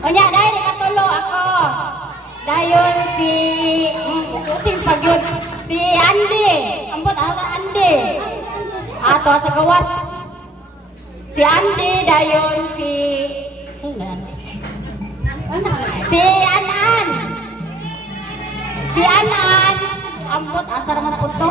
O niya, dahil ikatulo ako. Dayon si Andy. Ambot Andy. Ato sa gawas. Si Andy, dayon si Anan. Si Anan. Ambot asa naman po to.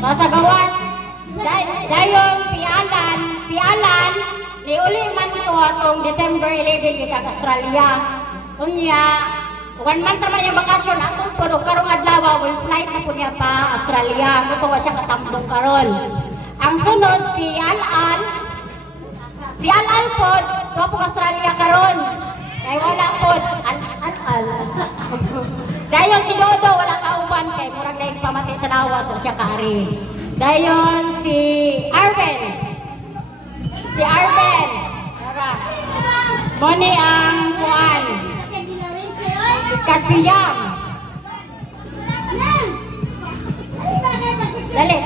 Sa gawas. Dayon si Alan. Ni uli man to atong December 11 kag Australia. Unya 1 month naman yung bakasyon atong puro karong adlaw will flight na po niya pa Australia. Ito wa siya katambong karon. Ang sunod si Alan. Si Alan po to po Australia karon. Kay wala po Al. Dayon si Dodo wala kauban kay murag daig pamati sa lawas wa siya kaari. Dayon si Arben. Tara. Moni ang kuan. Si Kasiyam. Dali.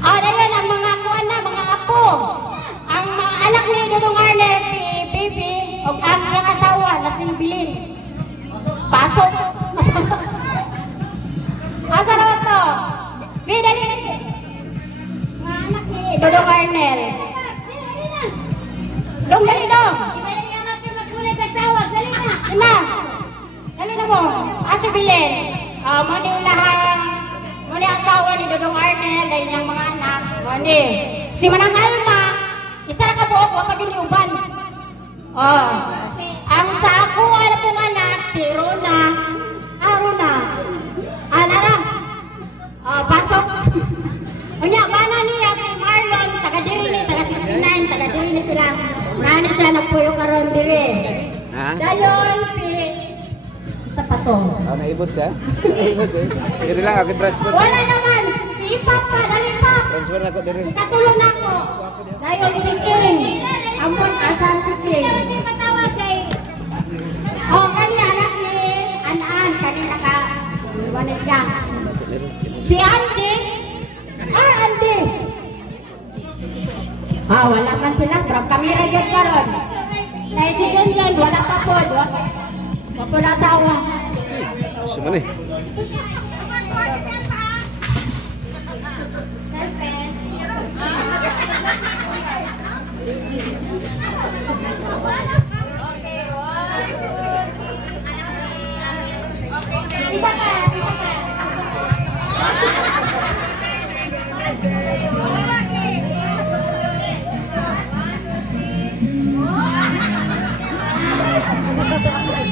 Dayon ang mga kuan na, mga apo. Ang mga anak ni Dudong Arnes, si Baby, o ang iyang asawa na si Bilin. Pasok. Asa naman to? Dali. Dudong Arnel. Dong, dali dong. Dali na mo. Asa bilin. Muni asawa ni Dudong Arnel, dahil niyang mga anak. Muni. Si Manang Alma, isa na kabuok, wapag yung uban. Ang sa ako, ano pong anak, si Rona. Rona. Lara. Pasok. Unya, mana niya si Marlon, taga-diri, taga-69, taga-diri sila. Nani sila nagpuyo karon diri. Dayon si isa pa to. Naibot siya? Naibot siya? Diri lang ako transfer. Wala naman. Si Ipap pa, dali pa. Transfer na ako diri. Ikatulong na ako. Dayon si King. Ampun asal si King. Kanya anak ni Anan. Kanina ka. Iwanis ka. Si Andy. Andy. Wala man sila. Pero kami radyo karon. Naisigan yan. Wala pa po. Wala po na asawa. Saan eh?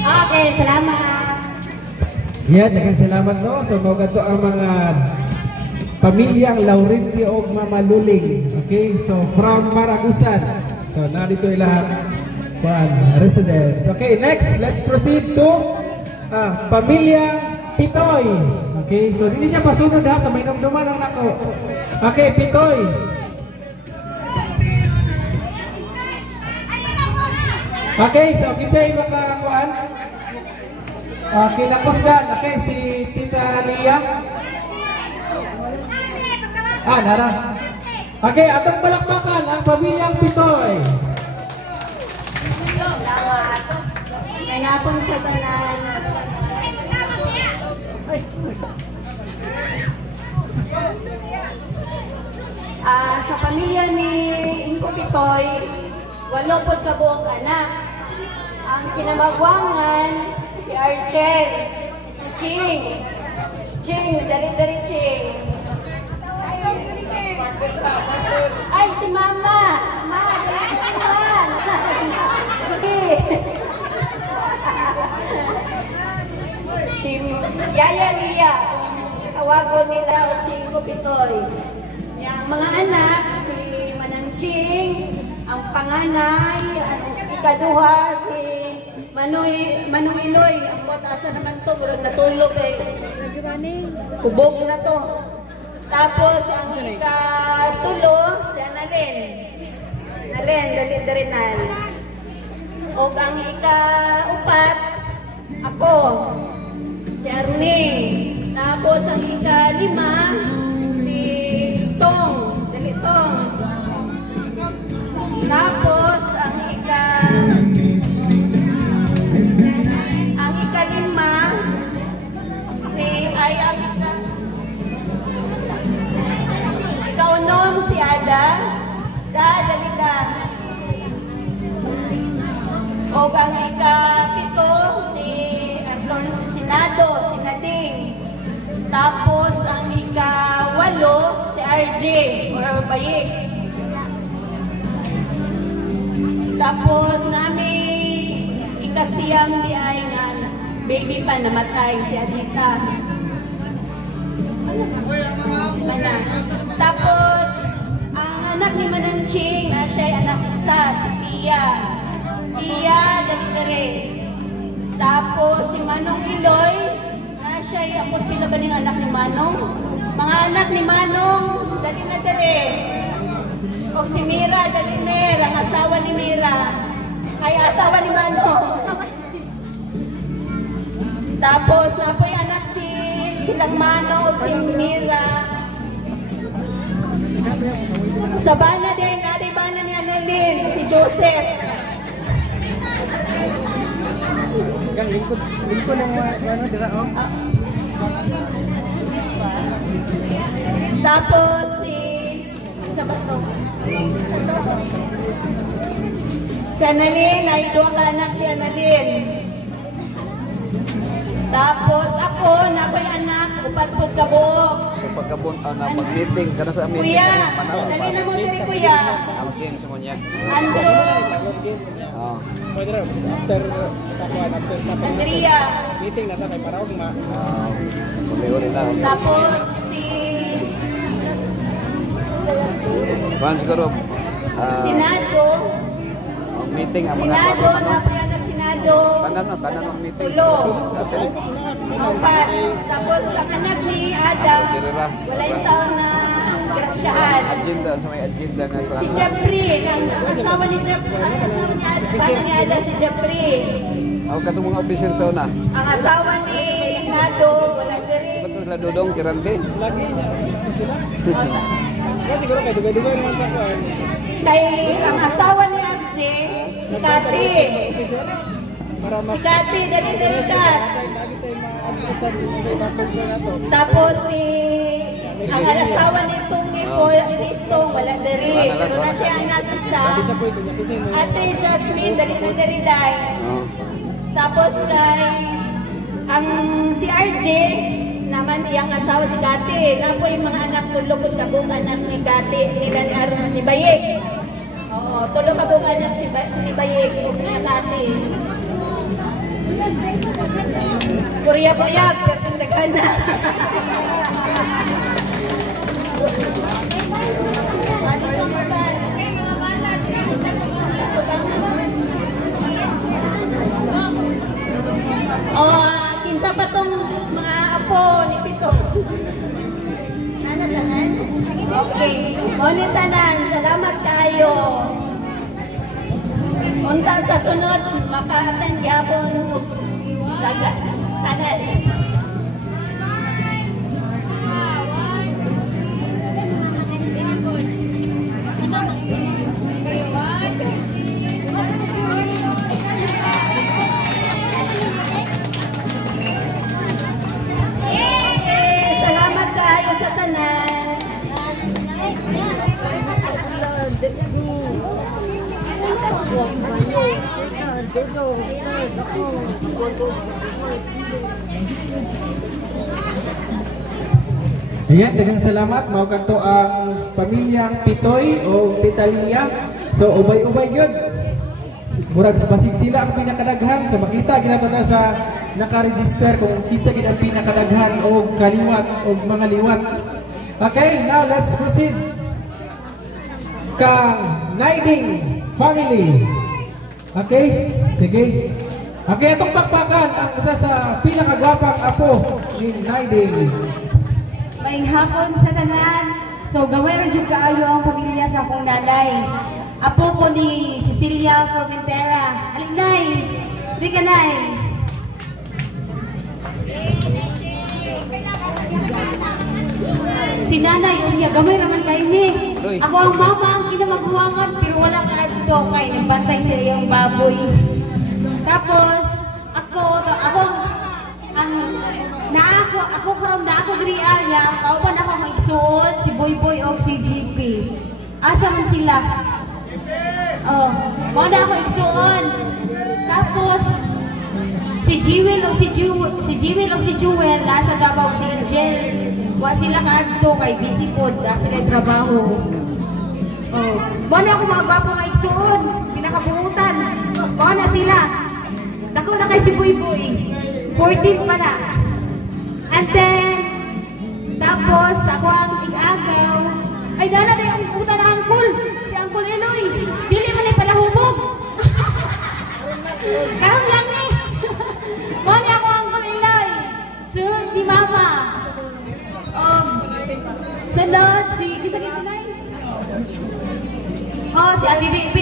Okay, salamat. Yan, daghang salamat no. So mga to ang mga pamilyang Laurenti o Mama Luling. Okay, so from Maragusan. So narito yung lahat residents. Okay, next, let's proceed to pamilya Pitoy. Okay, so hindi siya pasunod ha, sa may namduman ang nako. Okay, Pitoy. Okay, so kinsa yung kakakuan? Okay, napusgan. Okay, si Tita Lia. Nara. Okay, atong palakpakan ang pamilyang Pitoy. May napong sa tanan. Sa pamilya ni Inko Pitoy, 8 pod ka buong anak. Ang kinamagwangan, si Archel, si Ching, dali Ching. Ay, si Mama. Si Yaya Lia, tawagon nila si Inko Pitoy. Yang mga anak, si Manangching, ang panganay, ang ikaduha, si Manong Iloy. Ang asa naman to, murag natulog eh. Kubog na to. Tapos ang ikatulo, si Annalyn. Dalit-darinal. O ang ikaupat, ako, si Arnie. Tapos ang ikalima, si Stong. Dalito. Ada. Dali ka. O ang ika-7 si Senado, si Nading. Tapos ang ika-8 si RJ or Bayik. Tapos namin ika-9 di ay nga baby pa namatay si Adita. Tapos ang anak ni Mananching, siya ay anak isa, si Tia. Tia, dali-dali. Tapos si Manong Iloy, siya ay ako pila ba ng anak ni Manong? Mga anak ni Manong, dali-dali. O si Mira, dali-mer, ang asawa ni Mira. Ay, asawa ni Manong. Tapos na po yung anak silang Manong, si Mira. Sa bana din, naday bana ni Annalyn, si Joseph. Lingkod ng ano, dira, oh. Tapos isa ba ito? Si Annalyn, ay 2 ka anak si Annalyn. Tapos ako, na ako'y anak, 4 kabuok. So pagkabon na mag-meeting kana sa meeting. Kuya, dali na mo diri kuya. Mag-game sa mo niya. Andrew. Oh. After sa Andrea. meeting na sa kay Paraog ma. Uli-uli na. Tapos si Franz Group. Senado. Ang meeting ang mga Senado, napayan ng Senado. tanan ng meeting. Tulo. Opat. Tapos ang anak ni Adam, wala yung taon na grasyaan. Agenda sa may agenda nga Si Jeffrey, ang asawa ni Jeffrey, paano ni Ada si Jeffrey? Ako katong mga officer sa una. Ang asawa ni Nado, wala diri. Betul sila dudong kirante. Lagi niya. Kasi siguro kay dugay-dugay naman pa ko. Kay ang asawa ni RJ, si Kati. Si Kati, dali-dali ka. Lagi tayo ma-addressan sa ibang person na to. Tapos ang asawa ni Tungi po, Kristong, wala diri. Pero na siya anak isa. Isa po ito, napisa mo. Ate Jasmine, dali-dali day. Oh. Tapos guys, ang si RJ, naman iyang asawa si Kati. Na po yung mga anak, 3 kabong anak ni Kati, nila ni Aron ni Bayek. Oo, 3 kabong anak ni Bayek, o ni Kati. Korea po yan, pero naghan na. Kinsa pa tong mga apo ni Pito. Tanan? Okay. Ngunit tanan, salamat tayo. Unta sa sunod, maka-attend gyapon tanan. Salamat kayo sa tanan. Ayan, daghang salamat. Mao kadto ang pamilyang Pitoy o Pitalia. So ubay-ubay yun. Murag sa basig sila ang pinakadaghan. So makita gina na sa naka-register kung kinsa gid ang pinakadaghan o kaliwat o mga liwat. Okay, now let's proceed. Kang Naiding family. Okay? Sige. Okay, atong pakpakan ang isa sa pinakagwapang apo ni Naiding. Maing hapon sa tanan. So gawin rin jud kaayo ang pamilya sa akong nanay. Apo ko ni Cecilia Formentera. Alin nay? Bili ka nay. Si nanay, unya gamay raman kayo ni. Ako ang mama ang kinamaghuwangan pero wala ka dito kay nagbantay sa iyong baboy. Tapos ako karon na ako diri aya, kauban ako maigsuon si Boy Boy o si GP. Asa man sila? Oh, mo na ako igsuon. Tapos si Jewel o si Jewel nasa trabaho, si Angel. Wa sila kaadto kay busy food, nasa sila trabaho. Oh, mo na ako mga gwapo nga igsuon, pinakabuutan. Mo na sila. Dako na kay si Buy-Buy. 14 pa na. And then tapos ako ang ig-agaw. Ay dala na yung utan na Uncle. Si Uncle Eloy. Dili man ay palahubog. Karon lang ni. Mo ni ako Uncle Eloy. Sunod si Mama. Sunod si kisagin ko na. Oh, si Ate Bibi.